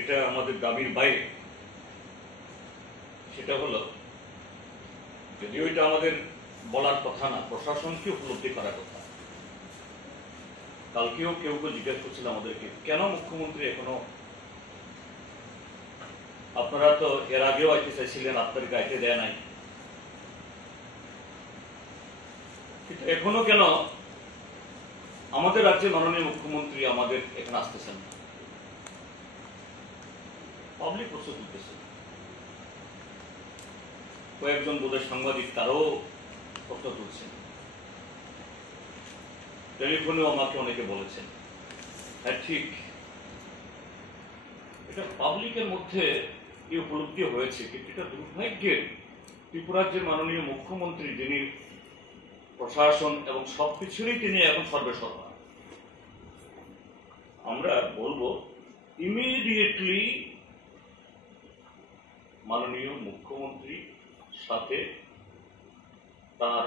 এটা আমাদের দাবির বাইরে। সেটা হলো, যদিও এটা আমাদের বলার কথা না, প্রশাসনকে উপলব্ধি করার কথা। কালকেও কেউ জিজ্ঞেস করছিল আমাদেরকে, কেন মুখ্যমন্ত্রী এখনো, আপনারা তো এর আগেও আইতে চাইছিলেন, আপনাদেরকে আইতে দেয় নাই, কিন্তু এখনো কেন আমাদের রাজ্যের মাননীয় মুখ্যমন্ত্রী আমাদের এখানে আসতেছেন না? পাবলিক প্রশ্ন তুলতেছে। কয়েকজন বোধহয় সাংবাদিক তারও প্রশ্ন তুলছেন, টেলিফোনেও আমাকে অনেকে বলেছেন। হ্যাঁ, ঠিক, এটা পাবলিকের মধ্যে এই উপলব্ধি হয়েছে, কিন্তু এটা দুর্ভাগ্যের ত্রিপুরাজ্যের মাননীয় মুখ্যমন্ত্রী, যিনি প্রশাসন এবং সবকিছুরই তিনি এখন সর্বেসর্বা। আমরা বলবো ইমিডিয়েটলি মাননীয় মুখ্যমন্ত্রী সাথে তার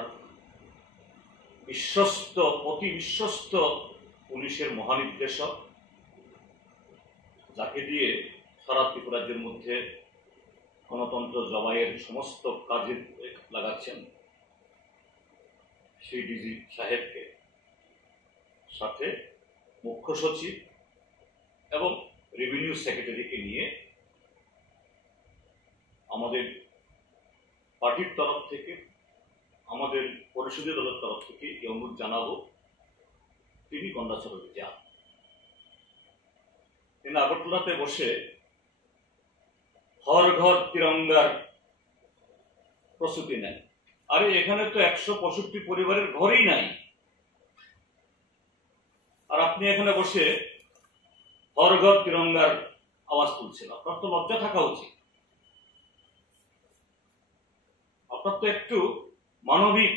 বিশ্বস্ত, অতি বিশ্বস্ত পুলিশের মহানির্দেশক, যাকে দিয়ে সারা ত্রিপুরাজ্যের মধ্যে গণতন্ত্র জবাইয়ের সমস্ত কাজে লাগাচ্ছেন, সেই ডিজি সাহেবকে, সাথে মুখ্য সচিব এবং রেভিনিউ সেক্রেটারিকে নিয়ে আমাদের পার্টির তরফ থেকে, আমাদের পরিষদীয় দলের তরফ থেকে এই অনুরোধ জানাবো, তিনি গন্ডাছড়াতে যান। তিনি আগরতলাতে বসে হর ঘর তিরঙ্গার প্রস্তুতি নেন। আরে এখানে তো 165 পরিবারের ঘরই নাই, আর আপনি এখানে বসে হর ঘর তিরঙ্গার আওয়াজ তুলছেন। আপনার তো লজ্জা থাকা উচিত, আপনার তো একটু মানবিক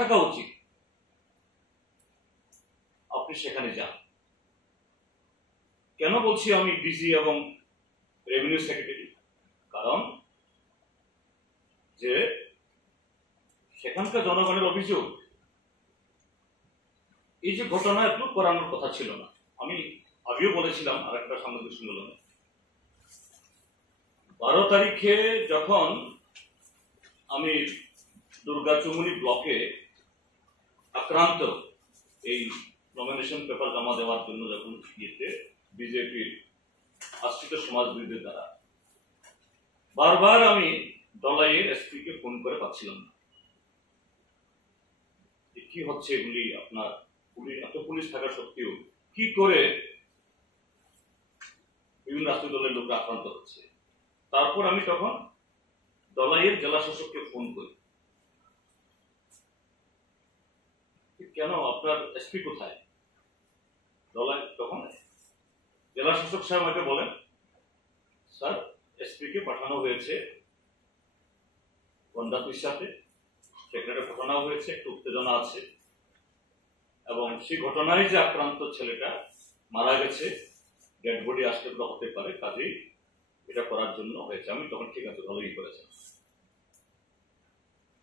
থাকা উচিত। আপনি সেখানে যান। কেন বলছি আমি ডিজি এবং রেভিনিউ সেক্রেটারি? কারণ যে সেখানকার জনগণের অভিযোগ, এই যে ঘটনা একটু করানোর কথা ছিল না। আমি আগেও বলেছিলাম আর একটা সাংবাদিক সম্মেলনে, 12 তারিখে যখন আমি দুর্গাচুমুনি ব্লকে আক্রান্ত এই নমিনেশন পেপার জমা দেওয়ার জন্য যখন বিজেপির আশ্রিত সমাজবিরোধীদের দ্বারা বারবার আমি দলাইয়ের এসপিকে ফোন করে পাচ্ছিলাম না। কি হচ্ছে এগুলি, আপনার এত পুলিশ থাকা সত্ত্বেও কি করে বিভিন্ন রাজনৈতিক দলের লোক আক্রান্ত হচ্ছে। তারপর আমি তখন দলাইয়ের জেলা শাসককে ফোন করি, কেন আপনার এসপি কোথায়? দলাই তখন জেলা শাসক সাহেব আমাকে বলেন, স্যার এসপি কে পাঠানো হয়েছে গন্ডাতুর সাথে, সেখানে ঘটনা হয়েছে, একটু উত্তেজনা আছে, এবং সেই ঘটনায় যে আক্রান্ত ছেলেটা মারা গেছে, ডেড বডি আসতে হতে পারে, কাজেই এটা করার জন্য হয়েছে। আমি তখন ঠিক আছে, ভালোই করেছেন।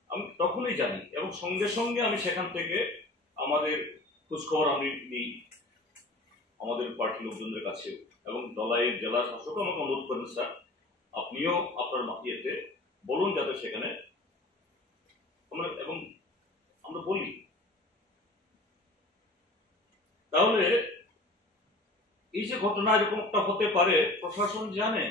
আমি তখনই জানি, এবং সঙ্গে সঙ্গে আমি সেখান থেকে আমাদের খোঁজখবর আমি নিই আমাদের পার্টির লোকজনদের কাছে, এবং দলাইয়ের জেলা শাসক আমাকে অনুরোধ করেন, স্যার আপনিও আপনার মাতিয়েতে বলুন যাতে সেখানে এবং আমরা বলি। তাহলে এই যে ঘটনা এরকম একটা হতে পারে, প্রশাসন জানে,